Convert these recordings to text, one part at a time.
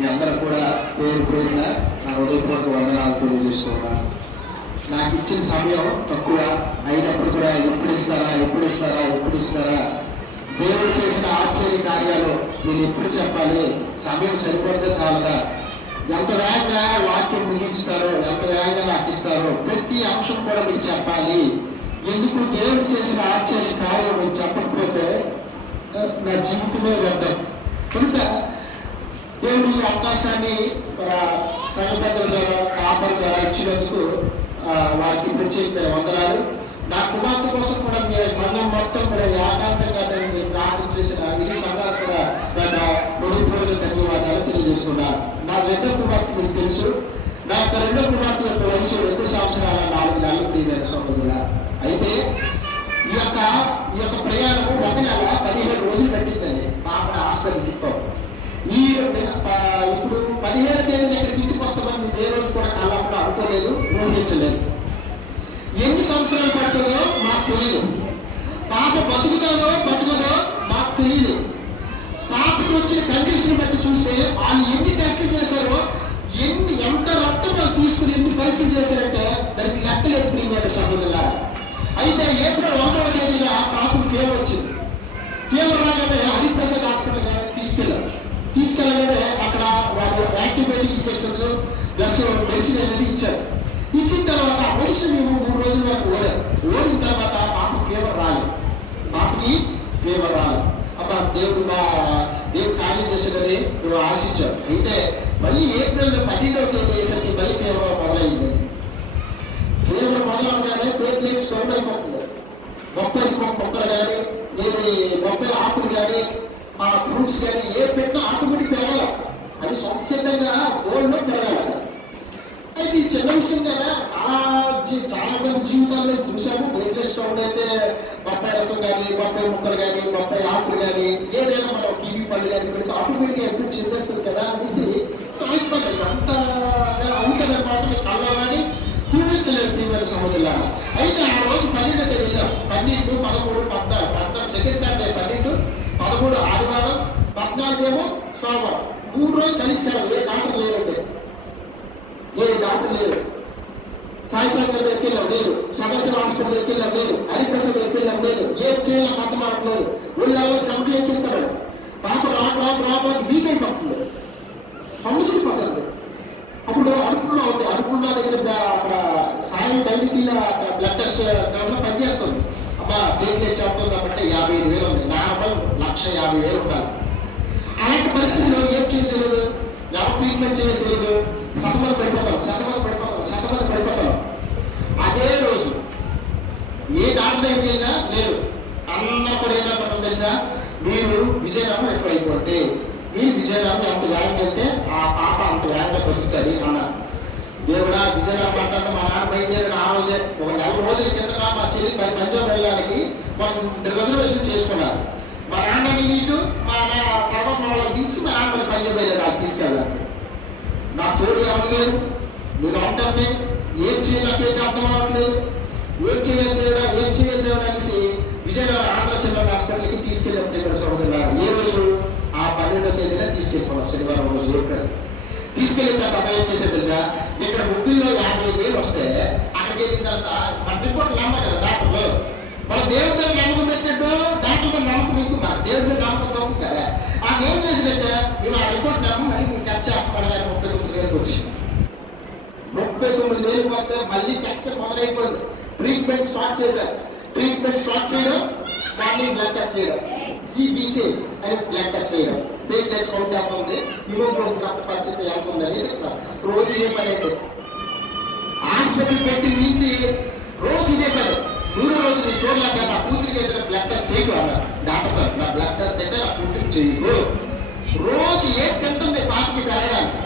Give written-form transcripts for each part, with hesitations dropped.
మీ అందరూ కూడా పేరు పేరున నా హృదయపూర్వక వందనాలు తెలియజేస్తున్నాను. నాకు ఇచ్చిన సమయం తక్కువ అయినప్పుడు కూడా ఎప్పుడు ఇస్తారా దేవుడు చేసిన ఆశ్చర్య కార్యాలు నేను ఎప్పుడు చెప్పాలి? సమయం సరిపడితే చాలదా? ఎంత వేగంగా వాక్యం ముగించుతారో, ఎంత వేగంగా నటిస్తారో ప్రతి అంశం కూడా మీకు చెప్పాలి. ఎందుకు? దేవుడు చేసిన ఆశ్చర్య కార్యం మీకు చెప్పకపోతే నా జీవితమే వ్యర్థం. కనుక దేవుడు ఈ అవకాశాన్ని సంఘటనల ద్వారా, కాపర్ ద్వారా ఇచ్చినందుకు వారికి ప్రత్యేక వందనాలు. నా కుమార్తె కోసం కూడా మీ సంఘం మొత్తం కూడా ఏకాంతంగా ప్రార్థన చేసిన ఈ సంఘాలు కూడా హృదయపూర్వక ధన్యవాదాలు తెలియజేస్తున్నాను. నా రెండో కుమార్తె మీకు తెలుసు. నా యొక్క రెండో కుమార్తె యొక్క వయసు 2 సంవత్సరాల 4 నెలలు ప్రియమైన సోదరుల. అయితే ఈ యొక్క ప్రయాణము 1 నెల 17 రోజులు పట్టిందండి. పాప హాస్పిటల్ తిప్పాం. ఇప్పుడు 17వ తేదీన ఇక్కడికి ఇంటికి వస్తామని ఏ రోజు కూడా కాలంలో అనుకోలేదు, ఊహించలేదు. ఎన్ని సంవత్సరాలు పడుతుందో మాకు తెలియదు. పాప బతుకుదో మాకు తెలియదు. పాపకి వచ్చిన కండిషన్ బట్టి చూస్తే వాళ్ళు ఎన్ని టెస్టులు చేశారో, ఎంత రక్తం వాళ్ళు తీసుకుని ఎన్ని పరీక్షలు చేశారంటే దానికి లెక్కలేదు ప్రియమైన సహోదరులారా. అయితే ఏప్రిల్ 1వ తేదీన పాపకు ఫీవర్ వచ్చింది. ఫీవర్ రాగానే హరిప్రసాద్ హాస్పిటల్ తీసుకెళ్ళగానే అక్కడ వాళ్ళు యాంటీబయాటిక్ ఇంజెక్షన్స్ ప్లస్ మెడిసిన్ అనేది ఇచ్చారు. ఇచ్చిన తర్వాత మెడిసిన్ మేము 3 రోజుల వరకు ఓడిన తర్వాత పాపకి ఫీవర్ రాలేదు. అబ్బా దేవుడు కార్యం చేసేదని నువ్వు ఆశించావు. అయితే మళ్ళీ ఏప్రిల్ 12వ తేదీ అయ్యేసరికి మళ్ళీ ఫీవర్ మొదలైంది. ఫీవర్ మొదలవగానే ప్లేట్లెట్స్ డౌన్ అయిపోతుంది. బొప్పాయి మొక్కలు కానీ బొప్పాయి ఆకులు కానీ ఫ్రూట్స్ కానీ ఏ పెట్టినా ఆటోమేటిక్ పెరగాలి. అది సొంతంగా గోల్డ్లో పెరగాలి. అయితే ఈ చిన్న విషయం కదా, చాలా మంది జీవితాల్లో చూసాము. ప్లేట్లెట్స్ డౌన్ అయితే బొప్పాయి రసం కానీ, బొప్పాయి ముక్కలు కానీ, బొప్పాయి ఆకులు కానీ, ఏదైనా మనం టీవీ పళ్ళు కానీ పెడితే ఆటోమేటిక్గా ఎప్పుడు చెందేస్తుంది కదా అనేసి ఆశపడ్డాను. అంత అవుతుంది అన్నమాట. మీకు కళ్ళ కానీ ఊహించలేదు ప్రియమైన సహోదరులారా. అయితే ఆ రోజు 12వ తేదీ వెళ్ళాం. 12, 13, 14 సెకండ్ సాటర్డే 12, 13 ఆదివారం, 14 ఏమో సోమవారం. 3 రోజులు కలిసారు. ఏ డాక్టర్ లేరు. సాయి సంఘం దగ్గరికి వెళ్ళాం లేదు, సదాశివ హాస్పిటల్ దగ్గరికి వెళ్ళాం లేదు, హరిప్రసాద్ దగ్గరికి వెళ్ళాం లేదు. ఏం చేయాలో అర్థం లేదు. ఊళ్ళో చెమటలు ఎక్కిస్తాడు. పాప రావడానికి వీక్ అయిపోతుంది, సమస్యలు పడుతుంది. అప్పుడు అడుపున్న దగ్గర అక్కడ సాయి బయటికి బ్లడ్ టెస్ట్ పనిచేస్తుంది. అమ్మా ప్లేట్లెట్స్ అవుతుంది కాబట్టి 55,000 ఉంది. నార్మల్ 1,50,000 ఉండాలి. అలాంటి పరిస్థితిలో ఏం చేయలేదు, ఎవరు ట్రీట్మెంట్ చేయలేదు తెలియదు. సతమత పడిపోతాం. అదే రోజు ఏ డాక్టర్ దగ్గరికి వెళ్ళినా లేదు. అందరూ కూడా ఏమనుకుంటాం తెలుసా? మీరు విజయనగరం రెఫర్ అయిపోతే, మీరు విజయనగరం ఎంత వేగంగా వెళ్తే ఆ పాప అంత వేగంగా బతుకుతుంది అన్నారు. దేవుడా, విజయనగరం మాట్లాడితే మా నాన్న బయలుదేరిన ఆ రోజే 1 నెల రోజుల కిందట మా చెల్లి పంజాబ్ వెళ్ళడానికి 1 రిజర్వేషన్ చేసుకున్నారు. మా నాన్నని నీటు మా తర్వాత వాళ్ళని తీసి మా నాన్న పంజాబ్ వెళ్ళారు తీసుకెళ్ళాలి. నా తోడు ఎవరు లేరు. నేను ఉంటాను. ఏం చేయలేకైతే అర్థం అవ్వట్లేదు. ఏం చేయలేదు దేవుడా అనేసి విజయనగరం ఆంధ్ర చిల్డ్రన్ హాస్పిటల్కి తీసుకెళ్ళినప్పుడు ఇక్కడ సహోదరులారా, ఏ రోజు ఆ 12వ తేదీన తీసుకెళ్ళిపోవాలి. శనివారం రోజు ఏప్రిల్ తీసుకెళ్ళిన తర్వాత ఏం చేసేది తెలుసా? ఇక్కడ ముప్పిల్లో 50,000 వస్తే అక్కడికి వెళ్ళిన తర్వాత మన రిపోర్ట్ నమ్మరు కదా డాక్టర్లు. మన దేవుడి మీద నమ్మకం పెట్టినట్టు డాక్టర్ మీద నమ్మకం ఎక్కువ, మన దేవుడి మీద నమ్మకం తక్కువ కదా. ఆయన ఏం చేసినట్టే మేము ఆ రిపోర్ట్ నమ్మ మళ్ళీ మేము టెస్ట్ చేస్తామని 39,000 వచ్చింది. 39,000 వస్తే మళ్ళీ టెస్ట్ మొదలైపోయింది. ట్రీట్మెంట్ స్టార్ట్ చేశారు. ట్రీట్మెంట్ స్టార్ట్ చేయడం, మార్నింగ్ బ్లడ్ టెస్ట్ చేయడం, సిబిసి అని బ్లడ్ టెస్ట్ చేయడం, ప్లేట్లెట్స్ కౌంట్ ఎంత ఉంది, హిమోగ్లోబిన్ రక్త పరిస్థితి ఎంత ఉందని రోజు ఏ పని అంటే హాస్పిటల్ పెట్టి నుంచి రోజు ఇదే పని. 3వ రోజు నేను చూడలేక నా కూతురికి ఏదైనా బ్లడ్ టెస్ట్ చేయకు అన్నారు డాక్టర్తో. నా బ్లడ్ టెస్ట్ అయితే నా కూతురికి చేయకు. రోజు ఏం తింటుంది పాపకి పెరగడానికి.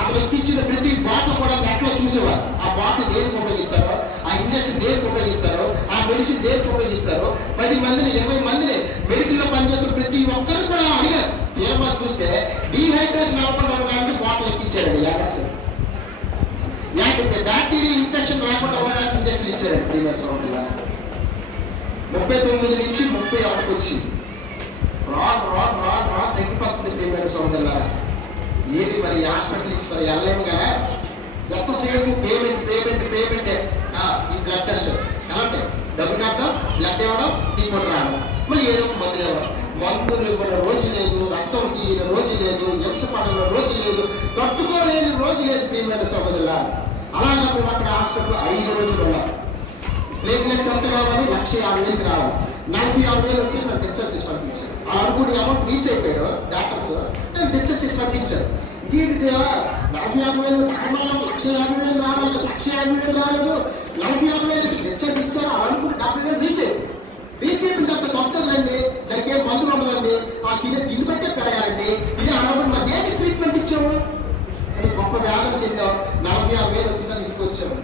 అతను ఎక్కించిన ప్రతి బాటిల్ కూడా నెట్లో చూసేవారు. ఆ బాటిల్ దేనికి ఉపయోగిస్తారో, ఆ ఇంజక్షన్ దేనికి ఉపయోగిస్తారో, ఆ మెడిసిన్ దేనికి ఉపయోగిస్తారో 10 మందిని 20 మందిని మెడికల్లో పనిచేస్తున్న ప్రతి ఒక్కరు కూడా అడిగారు. తీరమా చూస్తే డీహైడ్రేషన్ అవ్వకుండా ఉండడానికి బాటిల్ ఎక్కించారండి. బ్యాక్టీరియా ఇన్ఫెక్షన్ రాకుండా ఉండడానికి ఇంజక్షన్ ఇచ్చారండి. 3 months 39 నుంచి 31 వచ్చింది. రాను తగ్గిపోతుంది ప్రియమైన సోదరులారా. ఏంటి మరి హాస్పిటల్ ఇచ్చి మరి వెళ్ళలేము కదా, ఎంతసేపు పేమెంటే. ఈ బ్లడ్ టెస్ట్ ఎలా డబ్బు కట్టడం, బ్లడ్ ఇవ్వడం, రిపోర్ట్ రావడం, మళ్ళీ ఏదో ఒక మందులు ఇవ్వడం. మందులు ఇవ్వడం రోజు లేదు, రక్తం తీయని రోజు లేదు, హింస పడిన రోజు లేదు, తట్టుకోలేని రోజు లేదు ప్రియమైన సోదరులారా. అలాగా మేము అక్కడ హాస్పిటల్లో 5 రోజులు ఉన్నాం. ప్లేట్లెట్స్ ఎంత కావాలి, 1,50,000 రావాలి. 46,000 వచ్చి నన్ను డిశ్చార్జ్ చేసి పంపించారు. అలా అనుకుని అమౌంట్ రీచ్ అయిపోయారు డాక్టర్స్, నేను డిశ్చార్జ్ చేసి పంపించారు. ఇదేంటి దేవా, 46,000 నార్మల్ 1,50,000 రావాలి, 1,50,000 రాలేదు, 46,000 డిశ్చార్జ్ ఇస్తారు. అలా అనుకుని 70,000 రీచ్ అయిపోయిన తర్వాత కొత్తదండి, దానికి ఏం మందులు ఉండదండి, తిండి బట్టే పెరగాలండి. ఇదే అన్నప్పుడు మరి దేనికి ట్రీట్మెంట్ ఇచ్చాము అని గొప్ప వ్యాధులు చెందాం. 46,000 వచ్చిందని ఇంటికి వచ్చాము.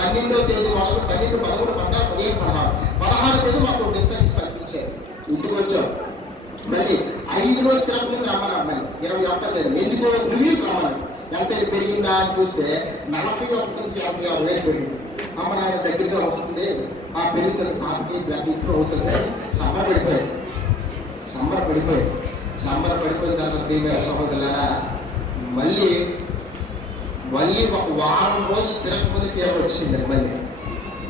12వ తేదీ మొదలు 12, 13, 14, 15, 16 తేదీ మాకు డిశ్చార్జ్ పంపించారు. ఇంటికి వచ్చాం. మళ్ళీ 5 రోజులు తిరగముందు రమ్మని అమ్మాయి 21వ తేదీ ఎందుకో రివ్యూకి రమ్మని. ఎంత పెరిగిందా అని చూస్తే 41 నుంచి 56,000 పెరిగింది. అమ్మ నాయన దగ్గరగా వస్తుంది, పెరుగుతుంది, ఆమెకి బ్లడ్ ఇంప్రూవ్ అవుతుంది. సంబర పడిపోయిన తర్వాత ప్రియమైన సహోదరులారా, మళ్ళీ ఒక వారం రోజులు తిరగకపోతే ఫీవర్ వచ్చింది. మళ్ళీ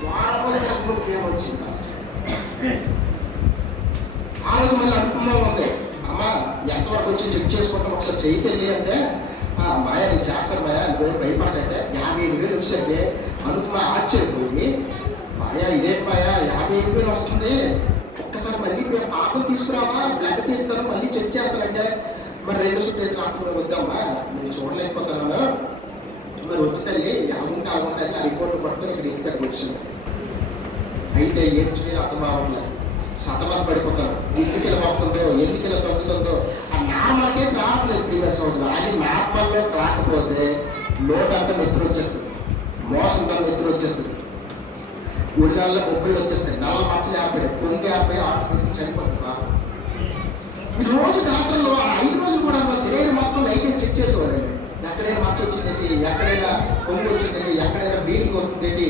వారం రోజులు తిరగకపోతే ఫీవర్ వచ్చింది. ఆ రోజు మళ్ళీ అనుకున్నాం ఉంది, అమ్మ ఎంతవరకు వచ్చి చెక్ చేసుకుంటాం ఒకసారి చేయకెళ్ళి అంటే, మాయా నేను చేస్తాను మాయా, నువ్వు భయపడకంటే 55,000 వచ్చండి అనుకున్నా. ఆశ్చర్యపోయి, మాయా ఇదేంటి మాయా 55,000 వస్తుంది, ఒక్కసారి మళ్ళీ పాపం తీసుకురావా, బ్లడ్ తీస్తాను, మళ్ళీ చెక్ చేస్తానంటే, మరి 2 సుట్టేది డాక్టర్ వద్దామా, నేను చూడలేకపోతున్నాను, మరి వద్దు తల్లి, అలాగుంటే ఆ రిపోర్ట్ పట్టుకొని ఇక్కడ ఇంటికి వచ్చింది. అయితే ఏం చేయాలి అర్థం అవ్వట్లేదు, సతమత పడిపోతాను. ఎందుకు ఇలా వస్తుందో, ఎందుకు ఇలా తగ్గుతుందో, ఆ నార్మల్కే రావట్లేదు ప్రియమైన సోదరులు. అది నార్మల్లో రాకపోతే నోటంతా నెత్తురు వచ్చేస్తుంది, మోసంతో నెత్తురు వచ్చేస్తుంది, ఒళ్ళల్లో మొబ్బులు వచ్చేస్తాయి, నల్ల మచ్చలు ఏర్పడి కొంగి ఏర్పడి ఆటోమేటిక్ చనిపోతుంది. ఈ రోజు డాక్టర్లు 5 రోజులు కూడా శరీరం మొత్తం లైఫ్ చెక్ చేసేవాళ్ళండి. ఎక్కడైనా మచ్చ వచ్చిందండి, ఎక్కడైనా కొంగు వచ్చిందండి, ఎక్కడైనా బ్లీడింగ్ అవుతుందండి,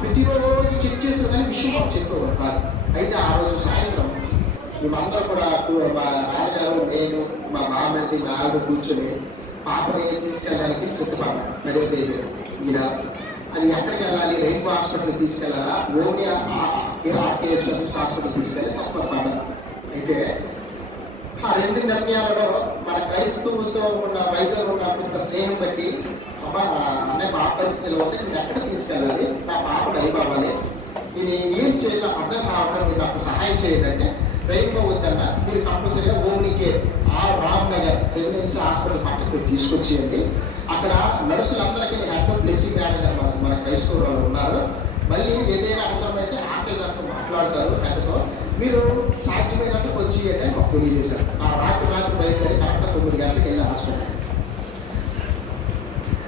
ప్రతిరోజు చెక్ చేసిన కానీ విషయం మాకు చెప్పేవారు కాదు. అయితే ఆ రోజు సాయంత్రం మేమందరం కూడా మా నాన్నగారు, నేను, మా బామ్మది, మా ఆవిడ కూర్చొని పాపని తీసుకెళ్ళడానికి సిద్ధపడ్డాను. 10వ తేదీ ఈయన అది ఎక్కడికి వెళ్ళాలి, రెయిన్బో హాస్పిటల్కి తీసుకెళ్ళాలా, ఓన్లీ ఆర్కే స్పెషలిస్ట్ హాస్పిటల్కి తీసుకెళ్ళి సిద్ధపడ్డాను. అయితే ఆ 2 నిర్ణయాలలో మన క్రైస్తవులతో ఉన్న వైజాగ్ ఉన్న కొంత స్నేహం బట్టి, అమ్మ అన్నయ్య పాప పరిస్థితిలో ఉంటే నేను ఎక్కడ తీసుకెళ్ళాలి, నా పాప డైవ్ అవ్వాలి, నేను ఏం చేయాలి అర్థం కావడం, మీరు నాకు సహాయం చేయండి అంటే, రెయిన్బో వద్దన్నా మీరు కంపల్సరీగా ఓన్లీకే రామ్ నగర్ 7 Hills హాస్పిటల్ పక్కకు తీసుకొచ్చేయండి. అక్కడ నర్సులందరికీ హెడ్ బ్లెస్సింగ్ మేడం గారు మన క్రైస్తవులు వాళ్ళు ఉన్నారు. మళ్ళీ ఏదైనా అవసరమైతే ఆర్కే గారితో మాట్లాడతారు హెడ్తో, మీరు సాధ్యమైనందుకు వచ్చి అంటే మాకు తెలియజేశారు. ఆ రాత్రి బయలుదేరి కరెక్ట్గా 9 గంటలకు వెళ్ళాం హాస్పిటల్.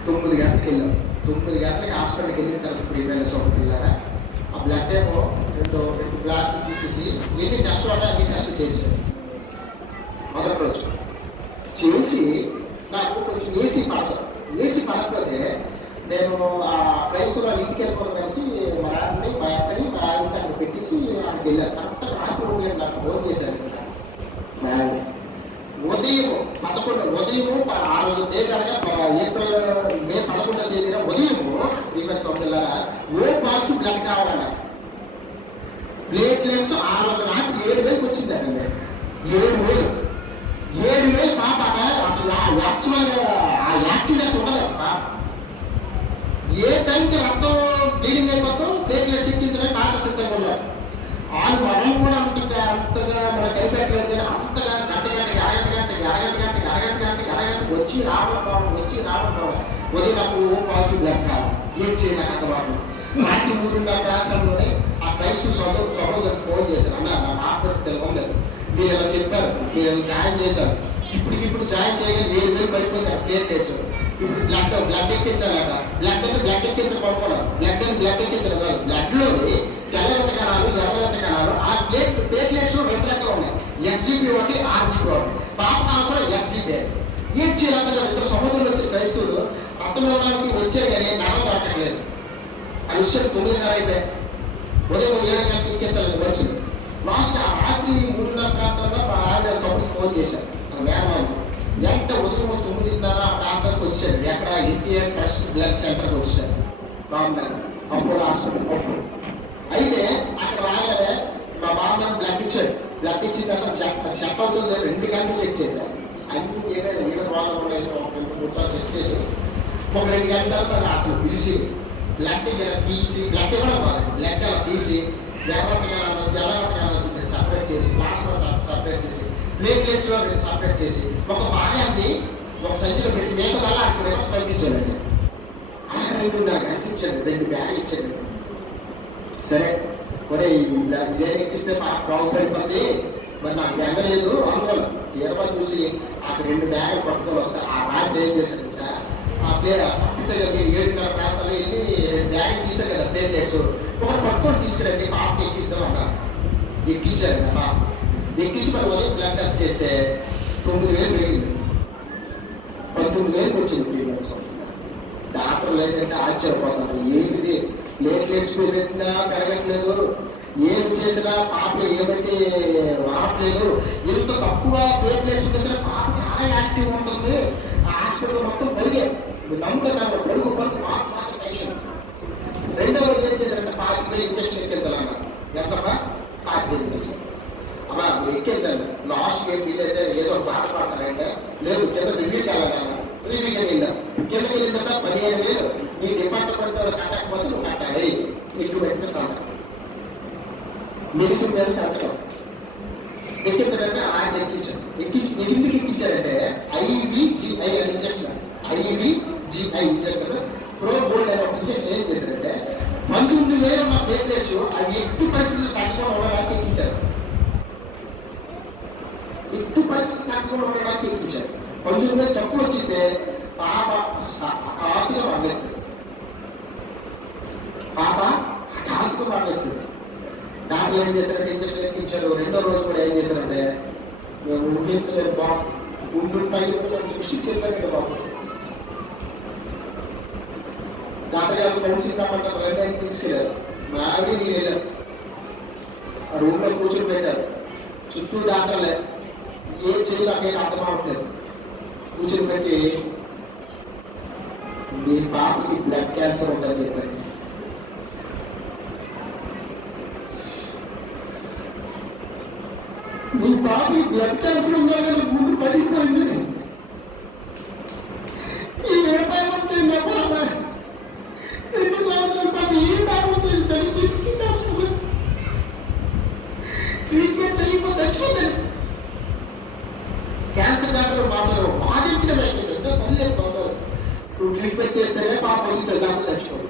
9 గంటలకు వెళ్ళాం. 9 గంటలకి హాస్పిటల్కి వెళ్ళిన తర్వాత ప్రియమైన సోదరులారా, ఆ బ్లడ్ ఏమో 2 బ్లాక్ తీసేసి ఎన్ని టెస్ట్లు అంటే అన్ని టెస్ట్లు చేశారు. మొదటి రోజు చేసి నాకు కొంచెం ఏసీ పడకపోతే నేను ఆ క్రైస్తవులు వాళ్ళ ఇంటికి వెళ్ళిపోవడం కలిసి మా నాన్నని, మా అక్కని, మా ఆవిడని అక్కడ పెట్టేసి అక్కడికి వెళ్ళాను. కరెక్ట్గా రాత్రి 2 గంటలకు నాకు ఫోన్ చేశాను. ఉదయం 11 ఆ రోజు డేట్ అనగా ఏప్రిల్ మే 11వ తేదీన ఉదయం ప్రియమైన సోదరులారా ఓ పాజిటివ్ బ్లడ్ కావాలన్నా. ప్లేట్లెట్స్ ఆ రోజు రాత్రి 7,000 వచ్చిందండి. 7,000 పాప అసలు ఆ యాక్టివ్నెస్ ఉండదు. ఏ టైంకి రక్తం బ్లీడింగ్ అయిపోతాం, ప్లేట్లెట్స్ ఎక్కించడానికి డాక్టర్ సిద్ధంగా ఉన్నారు. వాళ్ళు మనం కూడా అంతగా మనం కనిపెట్టలేదు, కానీ అంతగా అరగంట వచ్చి రావడం ఉదయం నాకు పాజిటివ్ బ్లడ్ కావాలి. ఏం చేయాలి నాకు అర్థమవుతుంది. రాత్రి 3:30 ప్రాంతంలోనే ఆ క్రైస్తవ సహోదరుడు ఫోన్ చేశారు, అన్న నా మా పరిస్థితి ఉంది, మీరు ఇలా చెప్పారు, మీరు ఇలా జాయిన్ చేశారు, ఇప్పుడు జాయిన్ చేయగలి 7,000 పడిపోతారు ప్లేట్లెట్స్. ఇప్పుడు బ్లడ్ ఎక్కించాలట. బ్లడ్ ఎక్కించడం పడుకోవడం, బ్లడ్ ఎక్కించడం కాదు, బ్లడ్లోని తెల్ల రక్త కణాలు, ఎర్ర రక్త కణాలు, ఆ ప్లేట్లెట్స్ 2 రకాలు ఉన్నాయి, SGP ఒకటి, RGP ఒకటి. పాపకు అవసరం SGP. ఏం చేయాలంటే 2 సహోదరులు వచ్చిన క్రైస్తవులు రక్తం ఇవ్వడానికి వచ్చారు, కానీ నరం దొరకట్లేదు. అది వచ్చారు 9:30 అయిపోయాయి. ఉదయం 7 గంటలకు ఎక్కించాలండి మనుషులు. లాస్ట్ ఆ రాత్రి 3:30 ప్రాంతంలో మా ఆవిడ తమ్ముడికి ఫోన్ చేశాను, మన మేనమామకి. ఎంత ఉదయం 9:30 ఆ ప్రాంతానికి వచ్చాడు. ఎక్కడ ఎన్టీఆర్ ట్రస్ట్ బ్లడ్ సెంటర్కి వచ్చాడు, రామనగర్ అపోలో హాస్పిటల్ అప్పుడు. అయితే అక్కడ రాగానే మా మామని బ్లడ్ ఇచ్చాడు. బ్లడ్ ఇచ్చిన తర్వాత చెక్ అవుతుంది 2 గంటలు చెక్ చేశారు. అన్ని ఏమైనా రోగం ఉన్నాయి 2-3 చెక్ చేసి ఒక 2 గంటల తర్వాత అక్కడ పిలిచి బ్లడ్ తీసి, బ్లడ్ ఇవ్వడం కాదు, బ్లడ్ అలా తీసి ఎర్రరక్తగాలను సపరేట్ చేసి, ప్లాస్మా సపరేట్ చేసి, ప్లేట్లెట్స్లో సపరేట్ చేసి, ఒక భాగాన్ని ఒక సంచిలో పెట్టి మేక వల్ల అక్కడ రివర్స్ పంపించాడండి. అలా 2:30 గంటలు ఇచ్చాడు, 2 బ్యాగులు ఇచ్చాడు. సరే ఒరే ఇదే ఎక్కిస్తే బాగుపడిపోద్ది, మరి నాకు ఎమ్మలేదు అనుకోను. తీరమా చూసి అక్కడ 2 బ్యాగులు పట్టుకొని వస్తే ఆ రాత్రి ఏం చేశాను సార్, ఆ ప్లేట్ 7:30 ప్రాంతాల్లో వెళ్ళి 2 బ్యాగులు తీసారు కదా ప్లేట్లెట్స్, ఒకటి పట్టుకొని తీసుకురండి పాపకి ఎక్కిస్తాం అన్నారు. ఎక్కించారండి పాప. ఎక్కించి మరి ఉదయం బ్లడ్ టెస్ట్ చేస్తే 9,000 పెరిగింది, 19,000 వచ్చింది ట్రీట్మెంట్. డాక్టర్లు ఏంటంటే ఆశ్చర్యపోతున్నారు, ఏంటిది ప్లేట్లెట్స్ పెట్టినా పెరగట్లేదు, ఏమి చేసినా పాప ఏమంటే రావట్లేదు, ఎంత తక్కువ ప్లేట్లెట్స్ ఉండేసినా పాప చాలా యాక్టివ్ ఉంటుంది, హాస్పిటల్ మొత్తం పెరిగాయి. నమ్ముతున్నారు పరుగు మాత్రం టెన్షన్. రెండో రోజు ఏం చేశారంటే 45,000 ఇంజక్షన్ ఎక్కించాలన్నారు. ఎంతమ్మా? 45,000 ఇంజక్షన్. అమ్మా మీరు ఎక్కించండి, లాస్ట్ ఏం వీలైతే ఏదో బాధపడతారంటే లేదు కింద రివ్యూకి వెళ్ళాలన్నా, రివ్యూకి వెళ్ళాం. కిందకి వెళ్ళిన తర్వాత 15,000 నీ డిపార్ట్మెంట్ కట్టకపోతే నువ్వు కట్టాలి, నీకు పెట్టిన సంతకం, మెడిసిన్ వేసి సంతకం. ఎక్కించాడంటే ఆయన ఎక్కించాడు. నీకు ఎందుకు ఎక్కించాడంటే IVGI అని injection, IVGI injection, pro gold అనే ఒక ఇంజక్షన్ ఏం చేశారంటే 19,000 ఉన్న ప్లేట్లెట్స్ అవి ఎట్టి పరిస్థితులు తగ్గకుండా ఉండడానికి ఎక్కించారు. ఎట్టి పరిస్థితులు తగ్గకుండా ఉండడానికి ఎక్కించారు. 19,000 తక్కువ వచ్చిస్తే పాప హఠాత్తుగా మరణిస్తుంది. పాప హఠాత్తుగా మరణిస్తుంది. డాక్టర్లు ఏం చేశారంటే ఇంజక్షన్ ఎక్కించారు. రెండో రోజు కూడా ఏం చేశారంటే మేము ఊహించలేదు బాబు, ఉండుంటాయి దృష్టి చెప్పారంటే బాబు. డాక్టర్ గారు కౌన్సిలింగ్ రమ్మంటారు, 2 తీసుకెళ్ళారు. మా ఆవిడ నేను వెళ్ళారు, ఆ రూమ్లో కూర్చొని పెట్టారు. చుట్టూ డాక్టర్లే, ఏం చేయాలి నాకైనా అర్థం అవ్వట్లేదు. కూర్చొని పెట్టి మీ పాపకి బ్లడ్ క్యాన్సర్ ఉందని చెప్పారు. మీ పాపకి బ్లడ్ క్యాన్సర్ ఉందని గుండు పడిపోయింది. ఈ వ్యాపారం వచ్చింది 2 సంవత్సరాల పాటు ఏ పాపం చేసిందని తిరిగి కష్టం. ట్రీట్మెంట్ చేయకపోతే చచ్చిపోతాను. క్యాన్సర్ డాక్టర్ మాత్రం బాధించడం ఏంటంటే మళ్ళీ నువ్వు ట్రీట్మెంట్ చేస్తేనే పాప వచ్చింది, నాకు చచ్చిపోదు.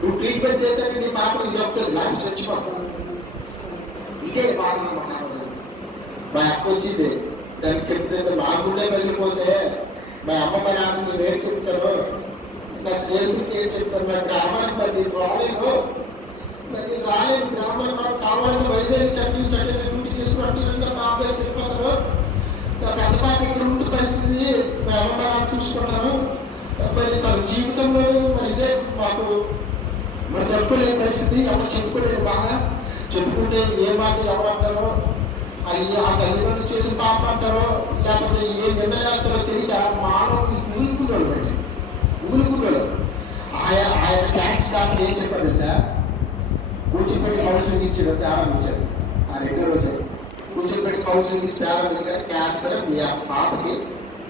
నువ్వు ట్రీట్మెంట్ చేస్తేనే నీ పాపకి చెప్తుంది, నాకు చచ్చిపోతాను. ఇదే బాధ. మా అక్క వచ్చింది, దానికి చెప్తే మా గుండె వెళ్ళిపోతే మా అమ్మ మా నాన్న నేను ఏడు చెప్తాను, నా స్నేహితుడికి ఏడు చెప్తాను, నా గ్రామానికి మరి నేను రాలేను, మరి రాలేను గ్రామానికి కావాలంటే వైజాగ్ చట్నీ డ్యూటీ చేసుకున్నట్టు మా అబ్బాయి వెళ్ళిపోతారు. నా పెద్ద పాప ఇక్కడ ఉండే పరిస్థితి మా అమ్మ మా నాన్న చూసుకుంటాను. మరి తన జీవితంలో మరి ఇదే మాకు మరి తట్టుకోలేని పరిస్థితి. ఎవరు చెప్పుకోలేను, బాగా చెప్పుకుంటే ఏ మాట ఎవరు అంటారో, అది ఆ తల్లిదండ్రులు చేసిన పాప అంటారో, లేకపోతే ఏ నిర్ణయం వేస్తారో తెలియక మానవులు ఊరుకున్నాడు. బట్టి ఊరుకున్నాడు. ఆయన క్యాన్సర్ డాక్టర్ ఏం చెప్పాడు సార్, కూర్చోపెట్టి కౌన్సిలింగ్ ఇచ్చాడు, ప్రారంభించాడు. ఆ 2వ రోజు కూర్చోపెట్టి కౌన్సిలింగ్ ఇచ్చి ప్రారంభించారు. క్యాన్సర్ మీ పాపకి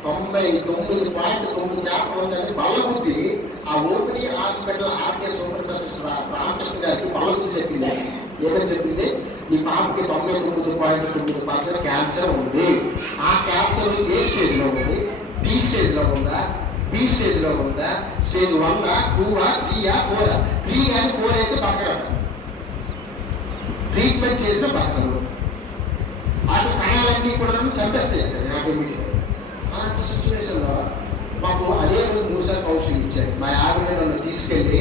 99.9% ఉందని బల్లబుద్ధి ఆ ఓపెనీ hospital RK super specialist Ramakrishna గారికి బల్లబుద్ధి చెప్పింది. ఏమని చెప్పింది, నీ పాపకి 99.9% క్యాన్సర్ ఉంది. ఆ క్యాన్సర్ ఏ స్టేజ్లో ఉంది, బి స్టేజ్లో ఉందా, బి స్టేజ్లో ఉందా, స్టేజ్ 1, 2, 3, 4. 3 కానీ 4 అయితే బతకరట, ట్రీట్మెంట్ చేసిన బతకరు. అది కణాలన్నీ కూడా చంపేస్తాయి అండి ఆటోమేటిక్గా. అలాంటి సిచ్యువేషన్లో మాకు అదే రోజు 3 సార్లు కౌన్సిలింగ్ ఇచ్చారు. మా ఆవిడ నన్ను తీసుకెళ్ళి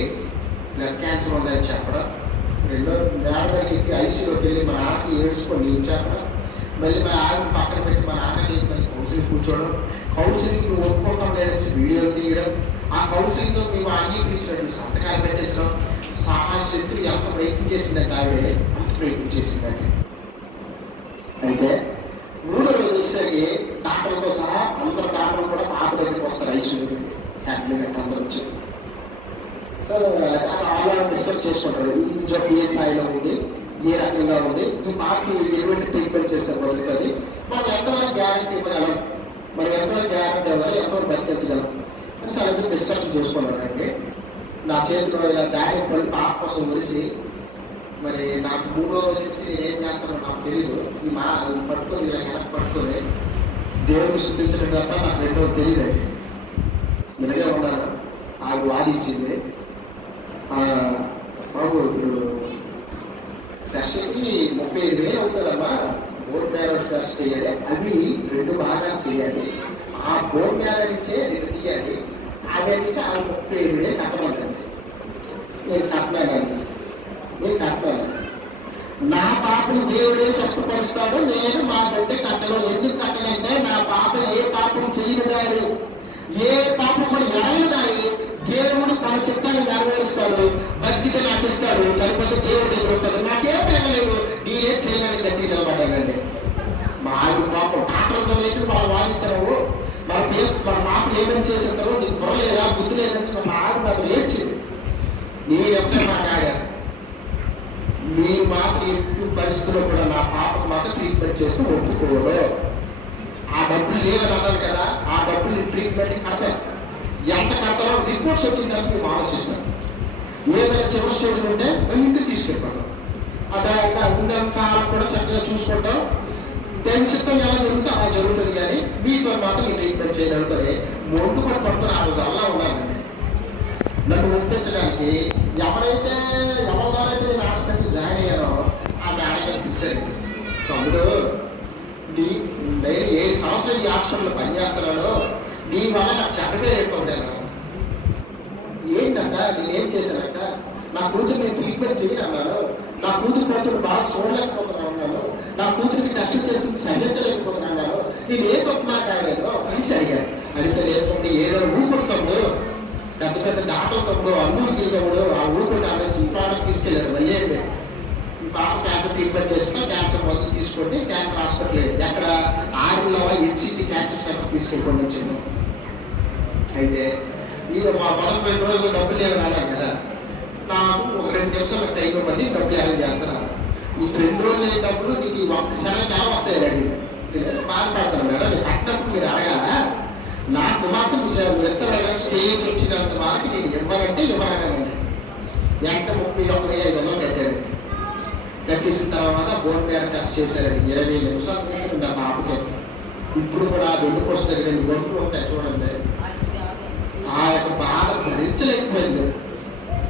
బ్లడ్ క్యాన్సర్ ఉందని చెప్పడం, రెండో మేడపడికి ఎక్కి ఐసీలోకి వెళ్ళి మా నాన్నకి ఏడ్చుకొని నేను చెప్పడం, మళ్ళీ మా ఆవిడ పక్కన పెట్టి మా నాన్నని మళ్ళీ కౌన్సిలింగ్ కూర్చోవడం, కౌన్సిలింగ్ ఒప్పుకోవడం లేదని వీడియోలు తీయడం, ఆ కౌన్సిలింగ్తో మేము అంగీకరించినట్టు సంతకాలు పెట్టించడం, సహాశక్తులు ఎంత ప్రయత్నం చేసిందంటే ఆవిడే అంత ప్రయత్నం చేసిందండి. అయితే మూడో రోజు వచ్చేసరికి డాక్టర్లతో సహా అందరు డాక్టర్లు కూడా పాప దగ్గరికి వస్తారు. ఐసీయూ ఫ్యామిలీ అంటే అందరూ వచ్చి సార్ వాళ్ళు డిస్కస్ చేసుకుంటారు. ఈ జబ్బు ఏ స్థాయిలో ఉంది, ఏ రకంగా ఉంది, ఈ పాపకి ఎటువంటి ట్రీట్మెంట్ చేస్తే బతుకుతుంది, మనం ఎంతవరకు గ్యారంటీ ఇవ్వగలం, మనం ఎంతవరకు గ్యారంటీ ఇవ్వాలి, ఎంతవరకు బతికించగలం అని చాలా డిస్కషన్ చేసుకున్నానండి. నా చేతిలో ఇలా దారి పళ్ళు పాప కోసం మురిసి, మరి నాకు మూడో రోజు నుంచి నేను ఏం చేస్తానో నాకు తెలియదు. ఈ పట్టుకొని ఇలా వెనక్కి పట్టుకొని దేవుడిని స్థుతించడం తప్ప నాకు రెండోది తెలియదండి. ఇలాగే ఉన్నాను. ఆవిడ వాదించింది, బాబు ఇప్పుడు టెస్ట్కి 35,000 అవుతుందమ్మా, బోన్ మ్యారో టెస్ట్ చేయాలి, అవి 2 భాగాలు చేయాలి, ఆ బోన్ మ్యారో ఇచ్చే 2 తీయాలి, అది అడిస్తే అవి 35,000 కట్టమంటండి. నేను కట్టినాను. నా పాపని దేవుడే స్వస్థపరుస్తాడు, నేను మా బిడ్డ కట్టను. ఎందుకు కట్టనంటే నా పాప ఏ పాపం చేయనిదాని, ఏ పాపం కూడా ఎడగనిదాని దేవుడు తన చిత్తాన్ని నెరవేరుస్తాడు, బతికితే నాకు ఇస్తాడు, లేకపోతే దేవుడి దగ్గర ఉంటుంది. నాకేం తెగలేదు, నేనేం చేయలేని గట్టి నిలబడ్డానండి. మా ఆవిడ పాపం డాక్టర్లతో లేకుండా వాళ్ళు వాదిస్తున్నావు, మన పాప ఏమేమి చేసేస్తారో నీకు బుర్రలేదా, బుద్ధి లేదంటే మా ఆవిడ నాకు ఏడ్చింది. నేను ఎప్పుడే మాట్లాడాను, మీరు మాత్రం ఎక్కువ పరిస్థితుల్లో కూడా నా పాపకు మాత్రం ట్రీట్మెంట్ చేస్తూ ఒప్పుకోవడం. ఆ డబ్బులు లేవని అన్నాను కదా, ఆ డబ్బులు ట్రీట్మెంట్కి కడతాను. ఎంత కడతారో రిపోర్ట్స్ వచ్చిన తర్వాత మేము ఆలోచిస్తున్నాం. ఏమైనా చివరి స్టేజ్లో ఉంటే ఇంటికి తీసుకెళ్ళిపోతాం. అదే ఉన్న కాలం కూడా చక్కగా చూసుకుంటాం. దాని చిత్తం ఎలా జరుగుతుందో అలా జరుగుతుంది, కానీ మీతో మాత్రం ఈ ట్రీట్మెంట్ చేయగలుగుతారే మొండు కూడా పడుతున్న ఆ రోజు అలా ఉన్నానండి. నన్ను ఒప్పించడానికి ఎవరి ద్వారైతే నేను హాస్పిటల్ జాయిన్ అయ్యానో ఆ మేనేజర్ పిలిచారు, తమ్ముడు నేను 7 సంవత్సరాలు ఈ హాస్పిటల్లో పనిచేస్తున్నాను, నీ వల్ల నాకు చెడ్డపేరు ఎక్కువ. ఏంటక్క నేనేం చేశానక్క, నా కూతురు నేను ట్రీట్మెంట్ చేయను అన్నాను, నా కూతురు పడుతున్న బాగా చూడలేకపోతున్నాను అన్నాను, నా కూతురికి టెస్ట్ చేసింది సహించలేకపోతున్నాను అన్నాను, నేను ఏ తప్పు మాట్లాడాను కలిసి అడిగాను. అడిగితే లేకపోతే ఏదైనా ఊరుకుంటాడు, పెద్ద పెద్ద డాక్టర్ తమ్ముడు, అల్లుడికి వెళ్ళినప్పుడు ఆ ఊరుకుంటే అనేసి ఈ ప్రోడక్ట్ తీసుకెళ్ళారు. మళ్ళీ పాప క్యాన్సర్ ట్రీట్మెంట్ చేస్తున్నా, క్యాన్సర్ మందులు తీసుకోండి, క్యాన్సర్ హాస్పిటల్ ఎక్కడ ఆరులో హెచ్సిసి క్యాన్సర్ సెంటర్ తీసుకెళ్ళిపోండి వచ్చింది. అయితే ఇక మా 12 రోజులు డబ్బులు లేవని అన్నాను కదా, నాకు ఒక 2 నిమిషాలు టైం ఇవ్వండి, డబ్బులు అరేంజ్ చేస్తున్నాను. ఈ 2 రోజులు లేని డబ్బులు నీకు 1 క్షణం ఎలా వస్తాయి అడిగింది. నేను బాధపడతాను మేడం, నేను కట్టినప్పుడు మీరు అడగాలా, నాకు మాత్రం ఇస్తాను స్టేజ్ వచ్చినంత వరకు నేను ఇవ్వాలంటే ఇవ్వనండి. వెంట 31,500 కట్టాను. కట్టేసిన తర్వాత బోన్ మ్యారో టెస్ట్ చేశారండి. 20 నిమిషాలు చేశారండి ఆ పాపకి. ఇప్పుడు కూడా వెన్నుపూస దగ్గర 2 గంటలు ఉంటాయి చూడండి. ఆ యొక్క బాధ భరించలేకపోయింది.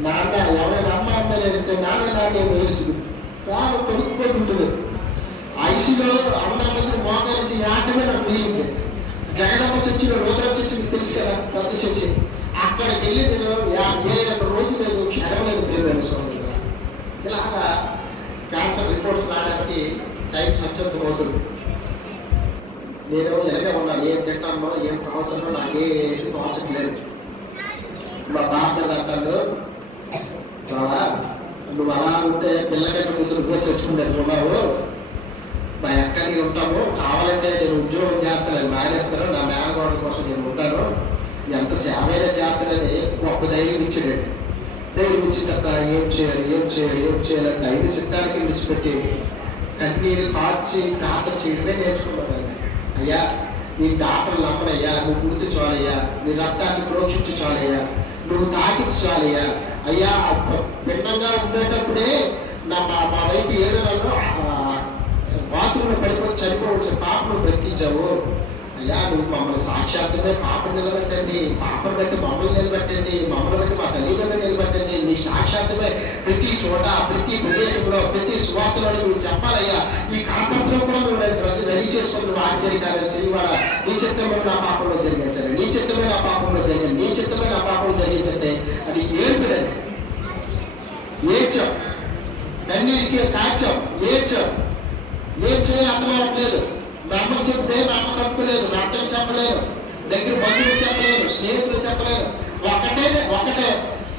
నాన్న ఎవరైనా అమ్మ లేదంటే నాన్న ఏడిచింది, కాలు తొలుకుపోయి ఉంటుంది. ఐసీలో అందరి మందిని మోకరించి ఆటమే నాకు ఫీలింగ్. జగదమ్మ చర్చిలో రోదరం చర్చి మీకు తెలుసు కదా, పెద్ద చర్చి, అక్కడికి వెళ్ళి నేను 52 రోజులు లేదు, క్షణం లేదు ప్రియమైన స్వామి. ఇలాగా క్యాన్సర్ రిపోర్ట్స్ రావడానికి టైం సంచలనం అవుతుంది. నేను ఎలాగే ఉన్నాను, ఏం తింటానో ఏం తాగుతానో నాకేది తోచట్లేదు. మా డాక్టర్ అంటాడు, బావా నువ్వు అలా ఉంటే పిల్లకంటే ముందు నువ్వే చచ్చుకున్నావు, మా ఎక్కడికి ఉంటాము, కావాలంటే నేను ఉద్యోగం చేస్తానని మానేస్తాను, నా మేనగోడల కోసం నేను ఉంటాను, ఎంత సేవైనా చేస్తానని గొప్ప ధైర్యం ఇచ్చాడండి. ధైర్యం ఇచ్చిన తర్వాత ఏం చేయాలి దైవ చిత్తానికి విడిచిపెట్టి కన్నీరు కార్చి ప్రార్థన చేయడమే నేర్చుకున్నానండి. అయ్యా నీ డాక్టర్లు నమ్మనయ్యా, నువ్వు గుర్తు చాలయ్యా, నీ రక్తాన్ని ప్రోక్షించు చాలయ్యా, నువ్వు తాకించు చాలయ్యా. అయ్యా పిండంగా ఉండేటప్పుడే మా వైపు 7 నెలలు బాత్రూంలో పడిపోయి చనిపోవలసిన పాపను బ్రతికించావు. అయ్యా నువ్వు మమ్మల్ని సాక్షాత్తుగా పాపను నిలబెట్టండి, పాపను బట్టి మమ్మల్ని నిలబెట్టండి, మమ్మల్ని బట్టి మా తల్లిదండ్రులు నిలబెట్టండి. నీ సాక్షాత్తుమే ప్రతి చోట, ప్రతి ప్రదేశంలో, ప్రతి సువార్తలో నువ్వు చెప్పాలయ్యా. ఈ కాంపత్రం కూడా నువ్వు రెడీ చేసుకుని నువ్వు ఆశ్చర్యకార్యాలు చేయవాడా. నీ చిత్తమే నా పాపంలో జరిగించండి, నీ చిత్తమే నా పాపంలో జరిగింది, నీ చిత్తమే నా పాపంలో జరిగించండి. అది ఏడుపుదండి. ఏడ్చాం, కన్నీరికి కాచాం, ఏడ్చాం. ఏం చేయాలి అర్థం అవ్వట్లేదు. మా అమ్మకి చెప్తే మా అమ్మ కట్టుకోలేదు, మా అత్తకి చెప్పలేదు, దగ్గర బంధువులు చెప్పలేదు, స్నేహితులు చెప్పలేదు. ఒకటే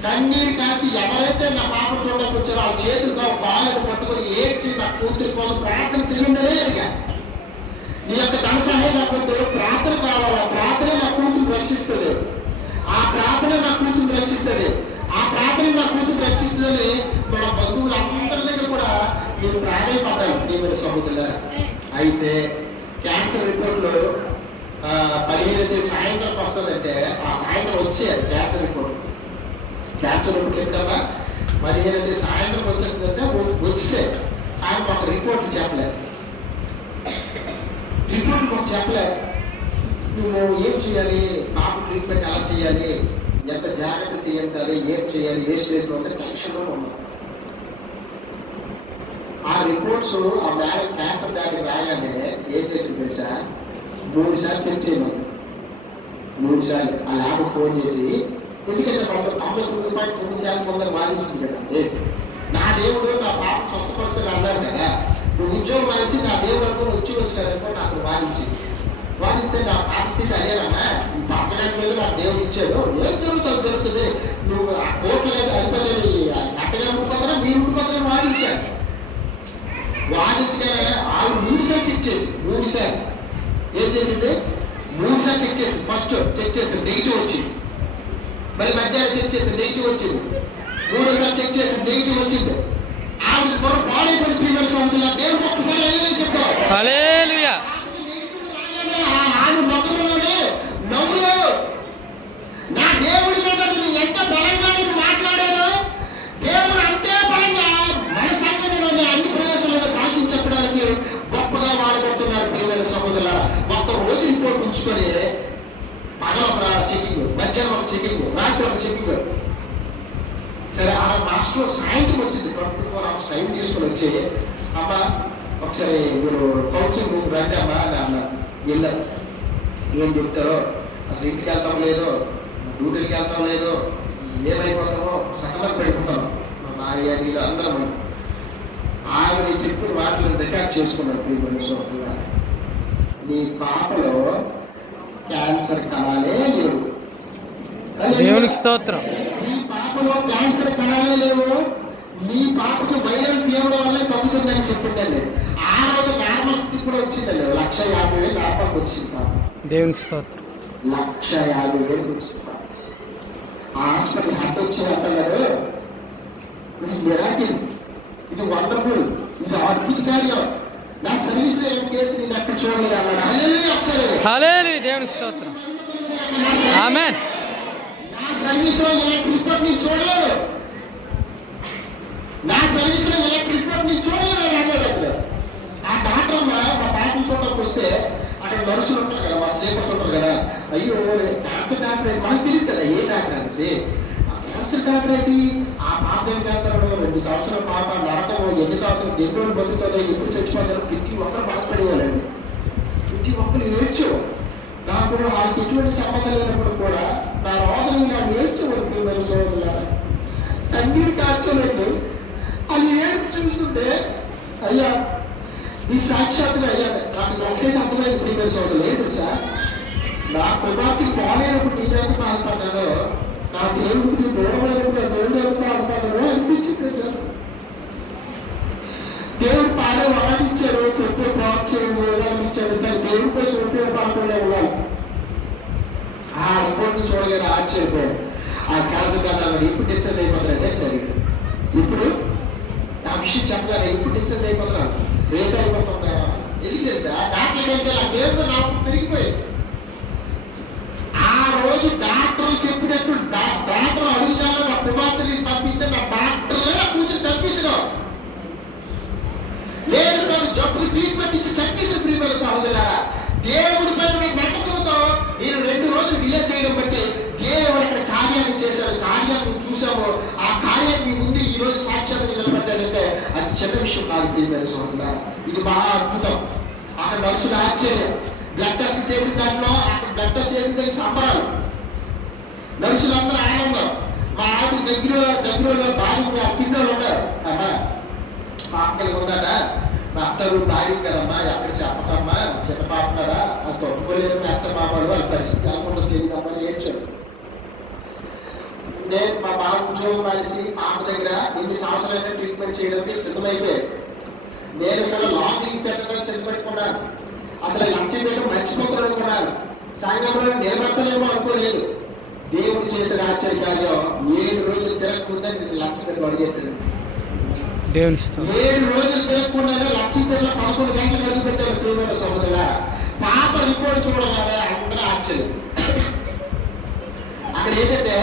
కన్నీరు కాచి ఎవరైతే నా పాప చూడడానికి వచ్చారో ఆ చేతులు కాళ్ళకు పట్టుకొని ఏడ్చి నా కూతురి కోసం ప్రార్థన చేయండినే అడిగా. నీ యొక్క ధన సహాయం నాకు ప్రార్థన కావాలా, ప్రార్థన నా కూతురు రక్షిస్తుంది, ఆ ప్రార్థన నా కూతురు రక్షిస్తుంది, ఆ ప్రార్థన నా కూతురు రక్షిస్తుందని మన బంధువులందరి దగ్గర కూడా నేను ప్రాధాన్యపడ్డాను. ప్రియమైన సహోదరులారా, అయితే క్యాన్సర్ రిపోర్ట్లో 15 సాయంత్రం వస్తుందంటే ఆ సాయంత్రం వచ్చేయాలి క్యాన్సర్ రిపోర్ట్. క్యాన్సర్ రిపోర్ట్ ఎప్పుడమ్మా 15 సాయంత్రం వచ్చేస్తుందంటే వచ్చేసే. కానీ మాకు రిపోర్ట్లు చెప్పలేదు, రిపోర్ట్లు మాకు చెప్పలేదు. నువ్వు ఏం చేయాలి, పాప ట్రీట్మెంట్ ఎలా చేయాలి, ఎంత జాగ్రత్త చేయించాలి, ఏం చేయాలి, ఏ స్టేజ్లో ఉంటే టెన్షన్లో ఉన్నాం. ఆ రిపోర్ట్స్ ఆ మేడం క్యాన్సర్ డాక్టర్ రాగానే ఏం చేసింది తెలుసా, 3 సార్లు చెక్ చేయమని, 3 సార్లు ఆ ల్యాబ్ ఫోన్ చేసి, ఎందుకంటే 99.9% కొందరు వాదించింది కదా, నా దేవుడు నా పాప స్వస్థపరుస్తాడు అన్నాడు కదా, నువ్వు ఉద్యోగం మానేసి నా దేవుడు అనుకుని వచ్చి కదనుకో నాకు వాదించింది. వాదిస్తే నా పరిస్థితి అదేనమ్మా, ఈ పక్కడానికి నా దేవుడు ఇచ్చాడు, ఏం జరుగుతుంది, నువ్వు ఆ కోట్లు లేదా అధిపతి అట్టగా ఉండిపోతారా మీరు ఉండిపోతారని వాదించారు. వాదించగానే వాళ్ళు 3 సార్లు చెక్ చేసి 3 సార్లు ఏం చేసింది, 3 సార్లు చెక్ చేసింది. ఫస్ట్ చెక్ చేసింది నెగిటివ్ వచ్చింది, మరి మధ్యాహ్నం చెక్ చేసింది నెగిటివ్ వచ్చింది, 3సారి చెక్ చేసింది నెగిటివ్ వచ్చింది. ఆవిడ పొర పాడైపోయిన ప్రియమైన సహోదరులారా, దేవుడు ఒక్కసారి చెప్తారు హల్లెలూయా. ఆమె ముఖంలోనే నవ్వులు, నా దేవుడి మీద నేను ఎంత బలంగా నేను మాట్లాడానో దేవుడు అంతే బలంగా మన సంఘంలోనే అన్ని ప్రదేశాలలో సాక్ష్యం చెప్పడానికి గొప్పగా వాడబడుతున్నారు. ప్రియమైన సహోదరులారా, ఒక్క రోజు రిపోర్ట్ ఉంచుకొని పగల ఒక చెకింగ్, మధ్యాహ్నం ఒక చెకింగ్, రాత్రి ఒక చెకింగ్. సరే ఆ మాస్టర్ సాయంత్రం వచ్చింది, 24 hours టైం తీసుకొని వచ్చి, అమ్మ ఒకసారి మీరు కౌన్సిలింగ్ రూమ్ రండి అమ్మా అని అన్నారు. వెళ్ళాం, ఏం చెప్తారో అసలు ఇంటికి వెళ్తాం లేదో, డ్యూటీలకి వెళ్తాం లేదో, ఏమైపోతామో సకలం పెట్టుకుంటాం. మా భార్య వీళ్ళు అందరం ఆవిడ చెప్పిన వాటిని రికార్డ్ చేసుకున్నాడు. ప్రియమైన సోదరులారా, నీ పాపలో క్యాన్సర్ కణాలే లేవు, దేవునికి స్తోత్రం. నీ పాపలో క్యాన్సర్ కణాలే లేవు, నీ పాపకి వైరల్ ఫీవర్ వల్లే తగ్గుతుందని చెప్పిందండి. ఆ రోజు నార్మల్ స్థితి కూడా వచ్చిందండి, 1,50,000 నార్మల్కి వచ్చింది. దేవునికి స్తోత్రం. 1,50,000 వచ్చింది. ఆ హాస్పిటల్ హెడ్ వచ్చి అంటున్నాడు, ఇది మిరాకిల్, ఇది వండర్ఫుల్, ఇది అద్భుత కార్యం, నా సర్వీస్ లో ఏం కేసు నేను ఎక్కడ చూడలేదు అన్నాడు. హల్లెలూయా, దేవునికి స్తోత్రం. ఆమేన్. నా సర్వీస్ లో ఏ రిపోర్ట్ నేను చూడలేదు, నా సర్వీస్ లో ఏ రిపోర్ట్ నేను చూడలేదు అన్నాడు. అక్కడ ఆ డాక్టర్ మా పాపను చూడడానికి వస్తే అక్కడ నర్సులు ఉంటారు కదా, మా స్లీపర్స్ ఉంటారు కదా, అయ్యో క్యాన్సర్ డాక్టర్ అయితే మనకు తెలియదు కదా ఏ డాక్టర్ అనేసి. ఆ క్యాన్సర్ డాక్టర్ అయితే ఆ పాప ఏం చేస్తాడు, 2 సంవత్సరాల పాప నరకము, ఎన్ని సంవత్సరాలు 2 రోజులు బతుకుతుందో, ఎప్పుడు చచ్చిపోతారో ప్రతి ఒక్కరు బాధపడేవాళ్ళండి, ప్రతి ఒక్కరు ఏడ్చు. నాకు వాళ్ళకి ఎటువంటి సంబంధం లేనప్పుడు కూడా నా రోదనలు నాకు ఏడ్చేవాడు. ప్రియమైన సోదరులారా, కన్నీరు కార్చోలేదు. అది ఏడు చూస్తుంటే అయ్యా ఈ సాక్షాత్తుగా అయ్యా నాకు ఒకటే అర్థమైంది. ప్రియమైన సోదరులు ఏం తెలుసా, నా కుమార్తెకి బాగాలేనప్పుడు నేను ఎంత బాధపడ్డానో, నా దేవుడికి దూరమైనప్పుడు దేవుడు ఎంత బాధపడ్డానో అనిపించింది. దేవుడు పాడే వాడిచ్చాడు, చెప్పే ప్రోత్సాహం ఇచ్చాడు, కానీ దేవుడి కోసం ఉపయోగపడకుండా ఉండాలి. ఆ రిపోర్ట్ని చూడగానే ఆశ్చర్యపోయాడు. ఆ క్యాన్సర్ డాక్టర్ ఇప్పుడు డిశ్చార్జ్ అయిపోతారంటే సరే, ఇప్పుడు ఆ విషయం చెప్పగానే ఇప్పుడు డిశ్చార్జ్ అయిపోతున్నాడు, రేపు అయిపోతున్నాడు. ఎందుకు తెలుసా, డాక్టర్ అంటే నా దేవుడు నాకు పెరిగిపోయింది. ఆ రోజు డాక్టర్ చెప్పినట్టు డాక్టర్ అడుగుచాలో నా కుమార్తెని పంపిస్తే నా డాక్టర్లే నా కూతురు చంపేసినావు లేదు, నాకు జబ్బులు ట్రీట్మెంట్ ఇచ్చి చంపేసిన. ప్రియమైన సహోదరులారా, దేవుడి పైన నమ్మకంతో నేను 2 రోజులు డిలే చేయడం బట్టి దేవుడు అక్కడ కార్యాన్ని చేశాడు. కార్యాన్ని చూసాము, ఆ కార్యాన్ని ముందు ఈ రోజు సాక్షాత్తుగా నిలబడ్డాడంటే అది చిన్న విషయం కాదు. ప్రియమైన సహోదరులారా, ఇది మహా అద్భుతం. అక్కడ నర్సులు ఆశ్చర్యం, బ్లడ్ టెస్ట్ చేసిన దాంట్లో అక్కడ బ్లడ్ టెస్ట్ చేసిన దానికి సంబరాలు, నర్సులు అందరూ ఆనందం. మా ఆవిడ దగ్గర భార్య పిల్లలు ఉన్నారు, అమ్మా పాపకలు ఉందట, మా అత్తరు భార్య కదమ్మా, ఎక్కడ చెప్పకమ్మా, చిన్న పాప కదా, అది తట్టుకోలేరు, మా అత్త మామలు వాళ్ళ పరిస్థితి అనుకుంటూ తెలియదమ్మా ఏడ్చాడు. నేను మా బాబు ఉద్యోగం మానేసి పాప దగ్గర ఎన్ని సంవత్సరాలైనా ట్రీట్మెంట్ చేయడానికి సిద్ధమైపోయాయి. నేను ఇక్కడ లాంగ్ లీవ్ పెట్టడానికి సిద్ధపెట్టుకున్నాను. అసలు లంచం పెట్టడం మర్చిపోతాను అనుకున్నాను. సంఘంలో నిలబడతానేమో అనుకోలేదు. దేవుడు చేసిన ఆశ్చర్య కార్యం 7 రోజులు తిరగకుండా లంచం పెట్టి అడిగేటాడు. 7 రోజులు తిరగకుండానే లక్ష్మీ పేర్ల 11 గంటలు అడుగు పెట్టారు. ప్రియమైన సహోదరుడా, పాప రిపోర్ట్ చూడగానే అందరూ ఆశ్చర్యం. అక్కడ ఏంటంటే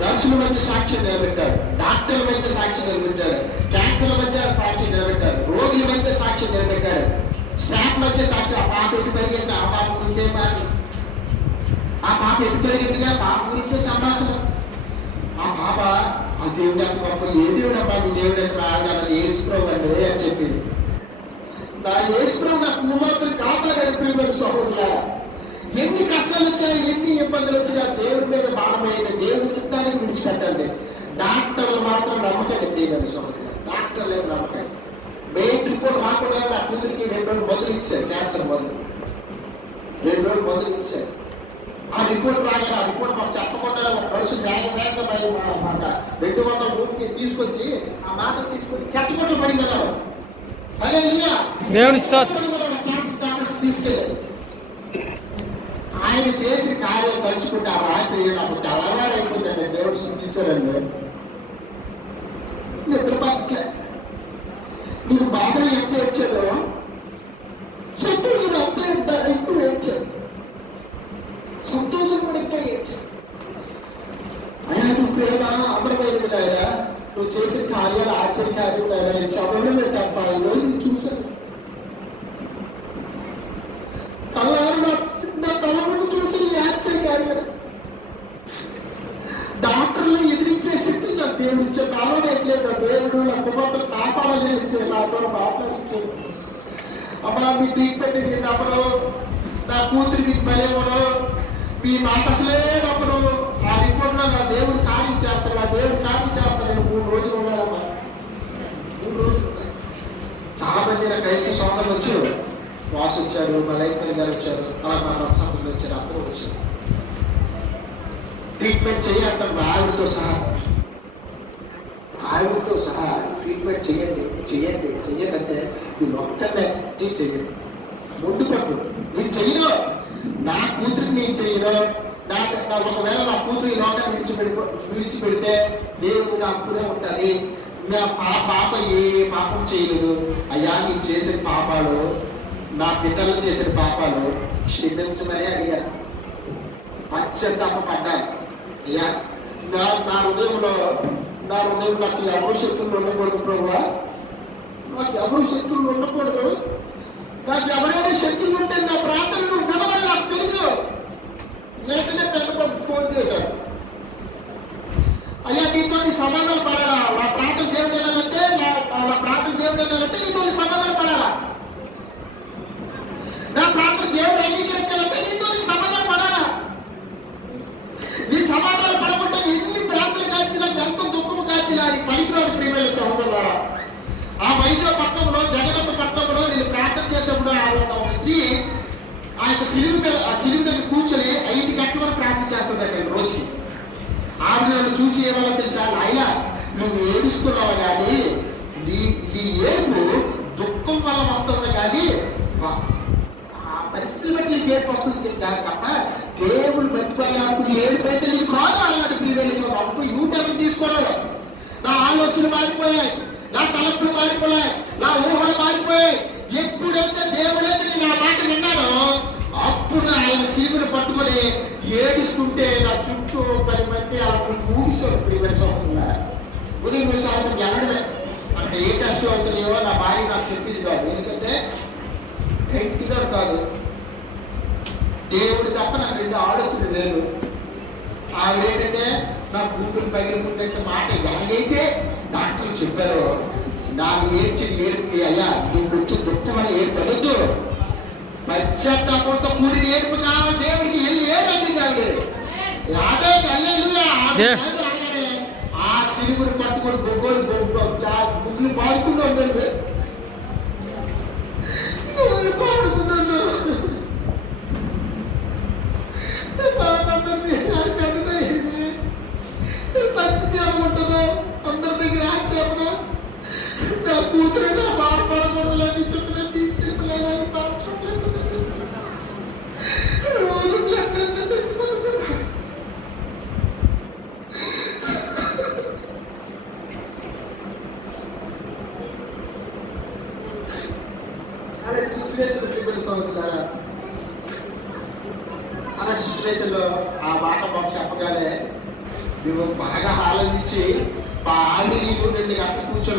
నర్సుల మధ్య సాక్ష్యం నిలబెట్టారు, డాక్టర్ల మధ్య సాక్ష్యం నిలబెట్టారు, క్యాన్సర్ల మధ్య సాక్ష్యం నిలబెట్టారు, రోగుల మధ్య సాక్ష్యం నిలబెట్టారు, స్టాఫ్ మధ్య సాక్ష్యం. ఆ పాప ఎటు పెరిగింది, ఆ పాప గురించే మాట, ఆ పాప ఎటు పెరిగిందిగా పాప గురించే సంభాషణ. ఆ పాప ఆ దేవుడు అంత గొప్ప, ఏ దేవుడు అబ్బా మీ దేవుడు అంటే ఆడది యేసుప్రభు అంటే అని చెప్పింది. నా యేసుప్రభు నాకు నువ్వు మాత్రం కాపాడాడు. ప్రియమైన సహోదరులారా, ఎన్ని కష్టాలు వచ్చాయి, ఎన్ని ఇబ్బందులు వచ్చినా దేవుడి మీద భారమైంది, దేవుడి చిత్తానికి విడిచిపెట్టండి. డాక్టర్లు మాత్రం నమ్మకండి. ప్రియమైన సహోదరులారా, డాక్టర్లు ఏమి నమ్మకండి. మెయిన్ రిపోర్ట్ రాకుండా నా కూతురికి 2 రోజులు మందులు ఇచ్చారు, క్యాన్సర్ మందులు 2 రోజులు మందులు ఇచ్చారు. ఆ రిపోర్ట్ రాగానే ఆ రిపోర్ట్ మాకు చెప్పకుండా ఒక పర్సన్ వేగంగా 200 రూపాయలకి తీసుకొచ్చి ఆ మాటలు తీసుకొచ్చి చెట్టకొట్లు పడిందన్నారు. క్యాన్సర్ తీసుకెళ్ళారు. ఆయన చేసిన కార్యం తలుచుకుంటే ఆ రాత్రి నాకు తెల్లవారు అయిపోతుందండి. దేవుడు శుద్ధించాడండి. నిద్ర పట్లే. నీకు బాధలు ఎంత వచ్చాడో సంతోషం అంత ఎక్కువ ఏడ్చాడు. సంతోషం కూడా ఇంకా ఏడ్చాడు. అయ్యా నువ్వు ప్రేమ అమరమైనది నాయన, నువ్వు చేసిన కార్యాలు ఆశ్చర్య కార్యం నాయన, నేను చదవడమే తప్ప ఈరోజు నేను చూశాను. కళ్ళారు నా కళ్ళ ముందు చూసిన ఈ ఆశ్చర్య కార్యాలు. డాక్టర్లు ఎదిరించే శక్తి నాకు దేవుడు ఇచ్చే కాలం ఎట్లేదు. దేవుడు నా కుమార్తెను కాపాడలేసి నాతో మాట్లాడించాడు. అమ్మా మీ ట్రీట్మెంట్ నేను నమ్మను, నా కూతురికి బలేమను, మీ మాట అసలే నమ్మను. ఆ రిపోర్ట్లో నా దేవుడు కార్యం చేస్తాడు, నా దేవుడు కార్యం చేస్తాడు. 3 రోజులు ఉన్నాడమ్మా, 3 రోజులు ఉన్నాయి. చాలా మంది నా క్రైస్తవ సోదరులు వచ్చారు. వాసు వచ్చాడు, మా లైఫ్ గారు వచ్చారు, అలా మా రత్సంతులు వచ్చారు, అందరూ వచ్చారు. ట్రీట్మెంట్ చేయాలంటారు ఆవిడతో సహా. ఆవిడతో సహా ట్రీట్మెంట్ చేయండి చేయండి చెయ్యండి అంటే నేను ఒక్కనే నేను చెయ్యండి. ముందు పట్టు నేను చెయ్యను, నా కూతురికి నేను చెయ్యను. ఒకవేళ నా కూతురు ఈ లోకాన్ని విడిచిపెడితే దేవుడు నా అప్పుడే ఉంటుంది. నా పాప ఏ పాపం చేయలేదు. అయ్యా నేను చేసిన పాపాలు, నా పిల్లలు చేసిన పాపాలు క్షమించమని అడిగాను. పశ్చాత్తాప పడ్డాను. అయ్యా నా హృదయంలో నాకు ఎవరు శత్రువులు ఉండకూడదు ప్రభువా, నాకు ఎవరు శత్రువులు ఉండకూడదు. నాకు ఎవరైనా శత్రువులు ఉంటే నా ప్రార్థన నువ్వు వినమని నాకు తెలుసు. వెంటనే పెద్దబాబు ఫోన్ చేశాడు. అయ్యా నీతో సమాధానం పడాలా, నా ప్రార్థన దేవుడు ఏనంటే నా ప్రార్థన దేవుడు ఏనంటే నీతో సమాధానం పడాలా, నా ప్రార్థన దేవుడు అంగీకరించాలంటే నీతో సమాధానం పడాలా. నీ సమాధానం పడకుండా ఎన్ని ప్రార్థన కాల్చినా, ఎంత దుఃఖము కాల్చినా అది పనికిరాదు. ప్రియమైన సహోదరులారా, ఆ వైజాగ్ పట్టణంలో జగదమ్మ పట్టణంలో నేను ప్రార్థన చేసేప్పుడు ఒక స్త్రీ ఆ యొక్క సిలువ దగ్గర కూర్చొని 5 గంటల వరకు ప్రార్థన చేస్తుందంటే రోజుకి. ఆవిడ నన్ను చూసి ఏమన్నా తెలుసా, నాయనా నువ్వు ఏడుస్తున్నావు కానీ నీ ఏడుపు దుఃఖం వల్ల వస్తుంది కానీ పరిస్థితులు బట్టి నీకు ఏడుపు వస్తుంది తప్ప దేవుడు బతిపోయినప్పుడు ఏడుపైతే నీకు కాదు అన్నది. ప్రియమైన అప్పుడు యూటర్న్ తీసుకోవడం, నా ఆలోచనలు మారిపోయాయి, నా తలపులు మారిపోయాయి, నా ఊహలు మారిపోయాయి. ఎప్పుడైతే దేవుడైతే నేను ఆ మాట విన్నానో అప్పుడు ఆయన సీమును పట్టుకొని ఏడుస్తుంటే నా చుట్టూ 10 మంది అలా ఊగిస్తారు. ప్రియమైన సహోదరులారా, ఉదయం సాయంత్రం వెళ్ళడమే. అక్కడ ఏ కష్టం అవుతున్నాయో నా భార్య నాకు చెప్పింది కాదు. ఎందుకంటే వ్యక్తిగా కాదు, దేవుడు తప్ప నాకు 2 ఆలోచనలు లేదు. ఆవిడేంటంటే నా గుంపులు పగిలికుంటే మాట ఎలాగైతే డాక్టర్లు చెప్పారో నాకు ఏడ్చిన ఏడుపు, అయ్యా నువ్వు వచ్చి దుఃఖం అని ఏడుపడద్దు, పశ్చాత్తాపంతో కూడిన ఏడుపు కావాలి. దేవుడికి వెళ్ళి ఏడండి కాదు అనగానే ఆ సిలుగురు పట్టుకొని ముగ్గులు పాడుకుంటూ ఉండండి. పాడుకున్నాను అలాంటి సిచ్యువేషన్ తెలుసు అవుతున్నారా? అలాంటి సిచ్యువేషన్లో ఆ మాట బాబు చెప్పగానే నువ్వు బాగా ఆలోచించి బాగా నీకు 2 గంటలు కూర్చొని